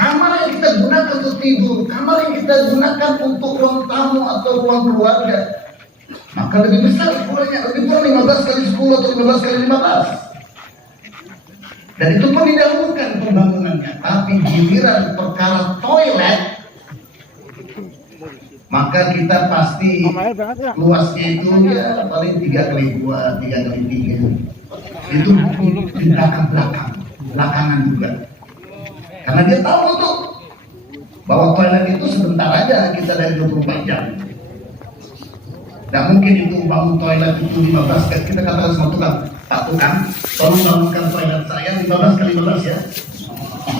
Kamar yang kita gunakan untuk tidur, kamar yang kita gunakan untuk ruang tamu atau ruang keluarga, maka lebih besar ukurannya, lebih kurang 15 kali 10 atau 15 kali 15. Dan itu pun didahulukan pembangunannya. Tapi giliran perkara toilet, maka kita pasti luasnya itu ya paling 3 kali 2, 3 kali 3. Itu di belakangan juga. Karena dia tahu tuh bahwa toilet itu sebentar aja kita dari 24 jam. Tidak mungkin itu bangun toilet itu 15 kali. Kita katakan sama tukang, Pak Tukang, tolong bangunkan toilet saya 15 kali 15 ya.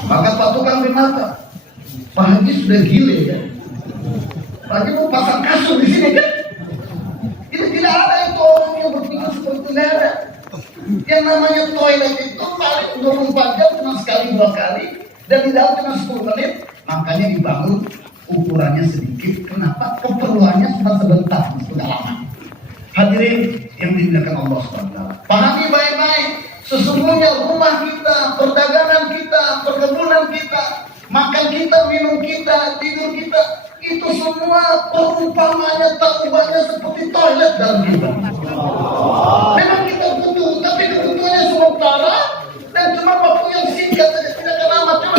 Maka Pak Tukang berkata, Pak Haji sudah gile ya. Pak Haji mau pasang kasur di sini kan? Ini tidak ada itu orang yang berpikir seperti itu, tidak ada. Yang namanya toilet itu paling 24 jam cuma sekali 2 kali. Dan di dalam cuma 10 menit, makanya dibangun ukurannya sedikit. Kenapa? Keperluannya cuma sebentar, sudah lama. Hadirin yang dimuliakan Allah SWT, pahami baik-baik, sesungguhnya rumah kita, perdagangan kita, perkebunan kita, makan kita, minum kita, tidur kita, itu semua perumpamannya tak ubahnya seperti toilet dalam kita. Memang kita butuh, tapi kebutuhannya sementara dan cuma waktu yang singkat saja, tidak akan lama. Cuma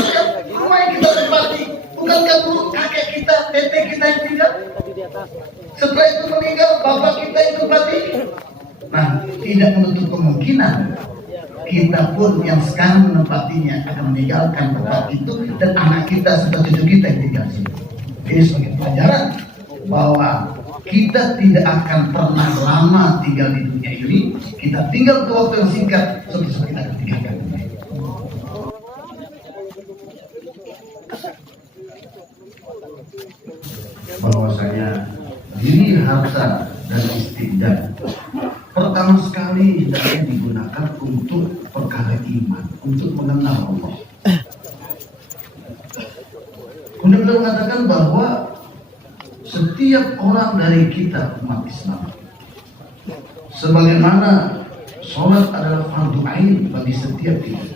rumah yang kita tempati, bukankah dulu kakek kita, nenek kita yang tinggal? Setelah itu meninggal, bapak kita yang tempati. Nah, tidak menutup kemungkinan kita pun yang sekarang menempatinya akan meninggalkan tempat itu dan anak kita serta cucu kita yang tinggal di situ. Ini sebagai pelajaran bahwa kita tidak akan pernah lama tinggal di dunia ini. Kita tinggal ke waktu yang singkat, sebisa kita akan tinggalkan dunia. Bahwasanya diri harta dan istiqdad pertama sekali hendaknya digunakan untuk perkara iman, untuk mengenal Allah. Kemudian beliau mengatakan bahwa setiap orang dari kita umat Islam, sebagaimana sholat adalah fardu ain bagi setiap kita,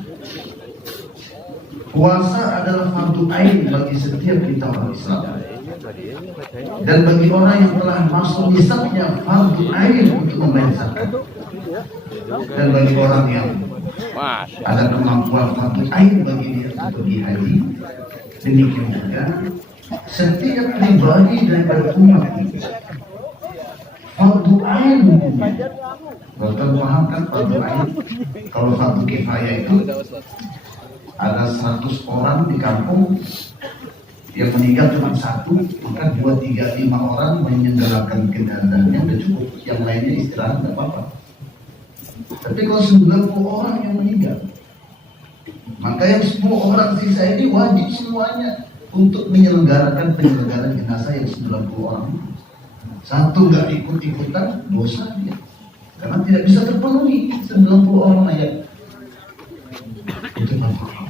puasa adalah fardu ain bagi setiap kita orang Islam, dan bagi orang yang telah masuk nisabnya fardu ain untuk membayar zakat, dan bagi orang yang ada kemampuan fardu ain bagi dia untuk pergi haji. Demikian juga setiap pribadi daripada umat ini fardu ain. Bapak paham kan fardu ain? Kalau fardu kifayah itu ada 100 orang di kampung yang meninggal cuma 1, maka 2, 3, 5 orang menyelenggarakan kenazaannya udah cukup, yang lainnya istirahat tidak apa-apa. Tapi kalau 90 orang yang meninggal, maka yang 10 orang sisa ini wajib semuanya untuk menyelenggarakan penyelenggaraan jenazah yang 90 orang. Satu nggak ikut-ikutan, dosa dia, karena tidak bisa terpenuhi 90 orang aja. Itu masalah.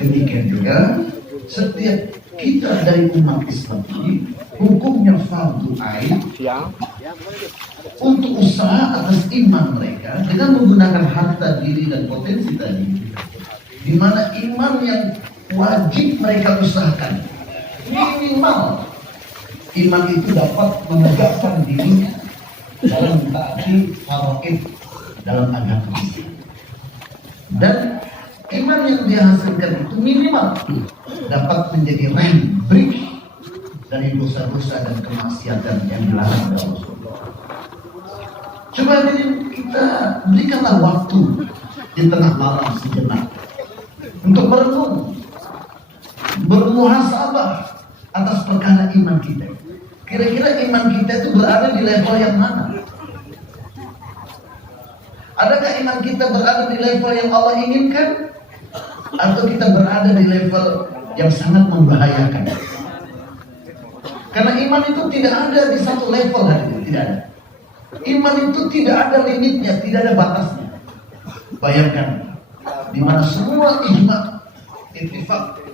Demikian juga setiap kita dari umat Islam ini hukumnya fardu ain untuk usaha atas iman mereka dengan menggunakan harta diri dan potensi tadi, di mana iman yang wajib mereka usahakan minimal iman itu dapat menegakkan dirinya dalam mentaati faraid dalam agama Islam, dan iman yang dihasilkan itu minimal dapat menjadi rem break dari dosa-dosa dan kemaksiatan yang dilarang oleh Rasulullah. Coba kita berikanlah waktu di tengah malam sejenak untuk merenung, bermuhasabah atas perkara iman kita. Kira-kira iman kita itu berada di level yang mana? Adakah iman kita berada di level yang Allah inginkan? Atau kita berada di level yang sangat membahayakan? Karena iman itu tidak ada di satu level, tidak ada. Iman itu tidak ada limitnya, tidak ada batasnya. Bayangkan, di mana semua ijma, ittifaq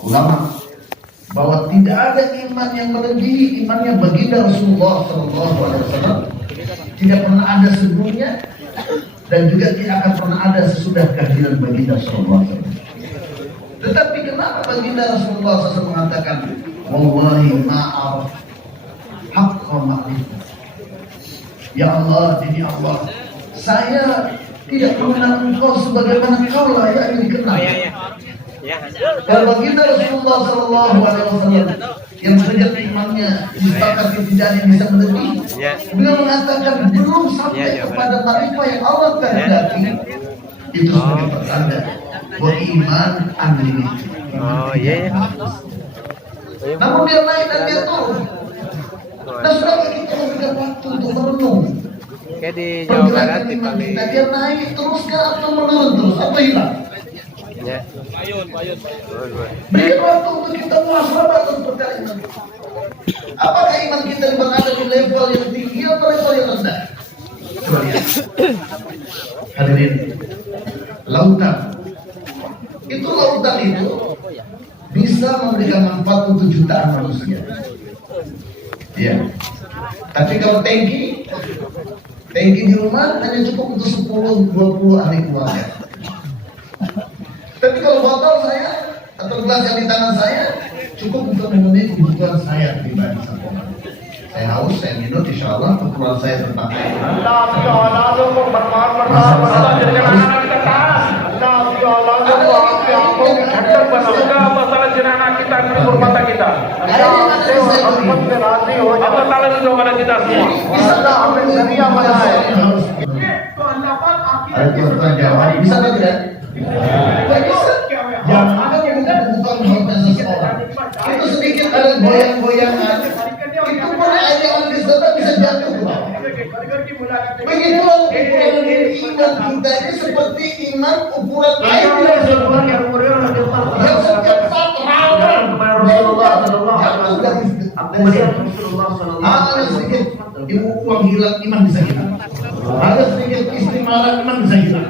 ulama bahwa tidak ada iman yang melebihi imannya baginda Rasulullah SAW. Tidak pernah ada sebelumnya dan juga tidak akan pernah ada sesudah kehadiran baginda SAW. Tetapi kenapa baginda Rasulullah SAW mengatakan, wallahi ma'araf haqqa ma'rifah. Ya Allah, ini Allah, saya tidak mengenal engkau sebagaimana kau layak dikenal. Dan baginda Rasulullah SAW yang derajat imannya disepakati tidak ada yang bisa melebihi. Beliau mengatakan belum sampai kepada makrifah yang Allah kehendaki, itu sebagai pertanda bahwa iman unlimited. Namun dia naik dan dia turun. Dan sudah kita memberikan waktu untuk merenung. Kayak di Jawa Barat di paling dia naik terus ke atau menurun terus atau hilang. ya. Berikan waktu untuk kita muhasabah atas perkara iman. Apakah iman kita berada di level yang tinggi atau level yang rendah? Coba lihat. Hadirin, lautan. Lautan itu bisa memberikan manfaat untuk jutaan manusia. Ya. Tapi kalau tangki di rumah hanya cukup untuk 10-20 ahli keluarga. Tapi kalau botol saya atau gelas yang di tangan saya cukup untuk memenuhi kebutuhan saya pribadi. Saya haus, saya minum, insya Allah keperluan saya terpakai. Bisa tidak? Jangan ada bukan seseorang. Itu sedikit ada goyang-goyangan. Itu pun air yang bisa jatuh ke bawah. Begitu ukuran iman kita ini seperti iman ukuran air yang setiap saat rawan. Jatuh dari ada sedikit uang hilang, iman bisa hilang. Ada sedikit istri marah, iman bisa hilang.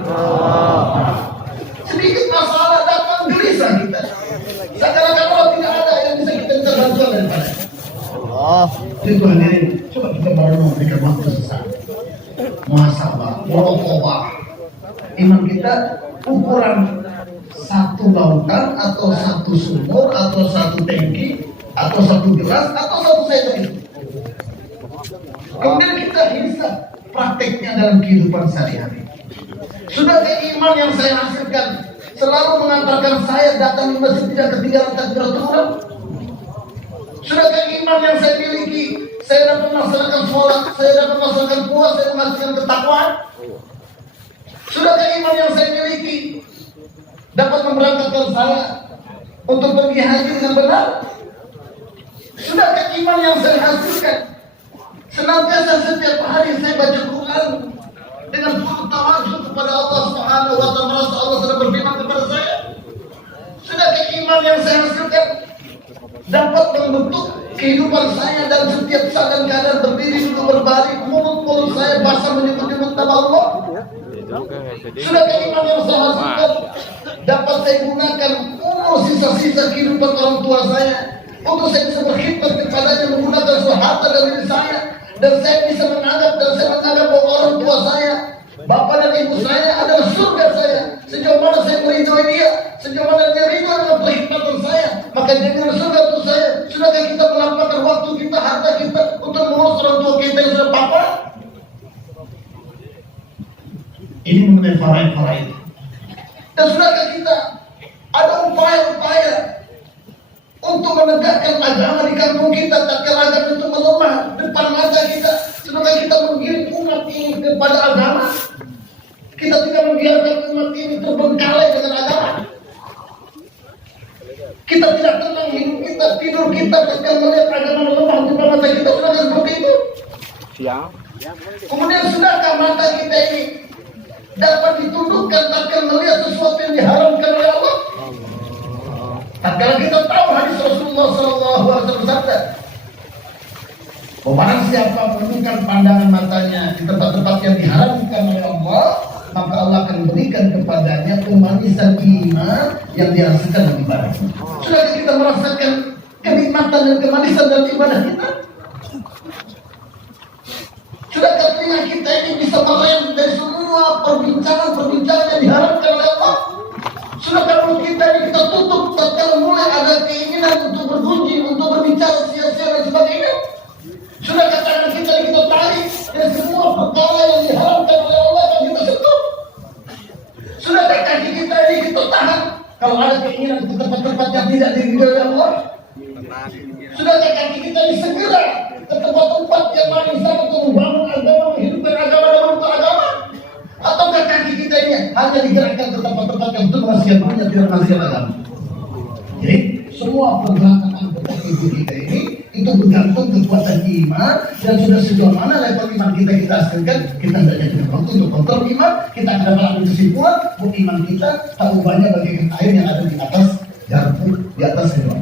Sedikit masalah datang gelisah kita. Seakan-akan kalau tidak ada yang bisa kita minta bantuan daripada itu hadirin, coba kita baru memberikan waktu sesaat. Muhasabah, muraqabah. Iman kita ukuran satu lautan atau satu sumur atau satu tangki atau satu gelas atau satu seter itu. Kemudian kita hisab prakteknya dalam kehidupan sehari-hari. Sudahkah iman yang saya hasilkan selalu mengantarkan saya datang di masjid tidak ketinggalan takbiratul ihram? Sudahkah iman yang saya miliki saya dapat melaksanakan sholat, saya dapat melaksanakan puasa, saya menghasilkan ketakwaan? Sudahkah iman yang saya miliki dapat memberangkatkan saya untuk pergi haji dengan benar? Sudahkah iman yang saya hasilkan senantiasa setiap hari saya baca Quran dengan penuh tawadhu kepada Allah Subhanahu wa taala, merasa Allah sedang berfirman kepada saya? Sudahkah iman yang saya hasilkan dapat membentuk kehidupan saya dan setiap saat dan keadaan berdiri duduk berbaring, mulut saya basah menyebut-nyebut nama Allah? Sudahkah iman yang saya hasilkan dapat saya gunakan umur sisa-sisa kehidupan orang tua saya untuk saya bisa berkhidmat kepadanya menggunakan harta dan diri saya, dan saya bisa menganggap bahwa orang tua saya, bapak dan ibu saya adalah surga saya. Sejauh mana saya meridhoi dia, sejauh mana dia ridho dengan perkhidmatan saya, maka dia adalah surga untuk saya. Sudahkah kita melampaukan waktu kita, harta kita untuk mengurus orang tua kita yang sudah papa? Ini mengenai faraid-faraid. Dan sudahkah kita ada upaya-upaya untuk menegakkan agama di kampung kita, tatkala agama itu melemah depan mata kita? Sudahkah kita menggiring umat ini kepada agama? Kita tidak membiarkan umat ini terbengkalai dengan agama. Kita tidak tenang hidup kita, tidur kita tatkala melihat agama melemah depan mata kita. Sudahkah seperti itu? Kemudian sudahkah mata kita ini dapat ditundukkan tatkala melihat sesuatu yang diharamkan oleh Allah? Tatkala kita tahu hadis Rasulullah SAW bersabda, barang siapa menundukkan pandangan matanya di tempat-tempat yang diharamkan oleh Allah, maka Allah akan berikan kepadanya kemanisan iman yang dihasilkan dari ibadah. Sudahkah kita merasakan kenikmatan dan kemanisan dalam ibadah kita? Sudahkah telinga kita ini bisa merem dari semua perbincangan yang diharamkan oleh Allah? Sudahkah mulut kita ini kita tutup tatkala kita ini kita tahan. Kalau ada keinginan ke tempat-tempat yang tidak diridhoi Allah, sudahkah kaki kita ini segera ke tempat-tempat yang mana sama untuk membangun agama, menghidupkan agama dan merubah agama? Ataukah kaki kita ini hanya digerakkan ke tempat-tempat yang betul manusia punya tidak manusia agama? Jadi semua pergerakan anggota tubuh kita ini itu bergantung kekuatan iman dan sudah sejauh mana level iman kita hasilkan. Kita tidak jadi waktu untuk kontrol iman. Kita akan dapat kesimpulan bahwa iman kita tak ubahnya bagaikan air yang ada di atas garpu, di atas hewan.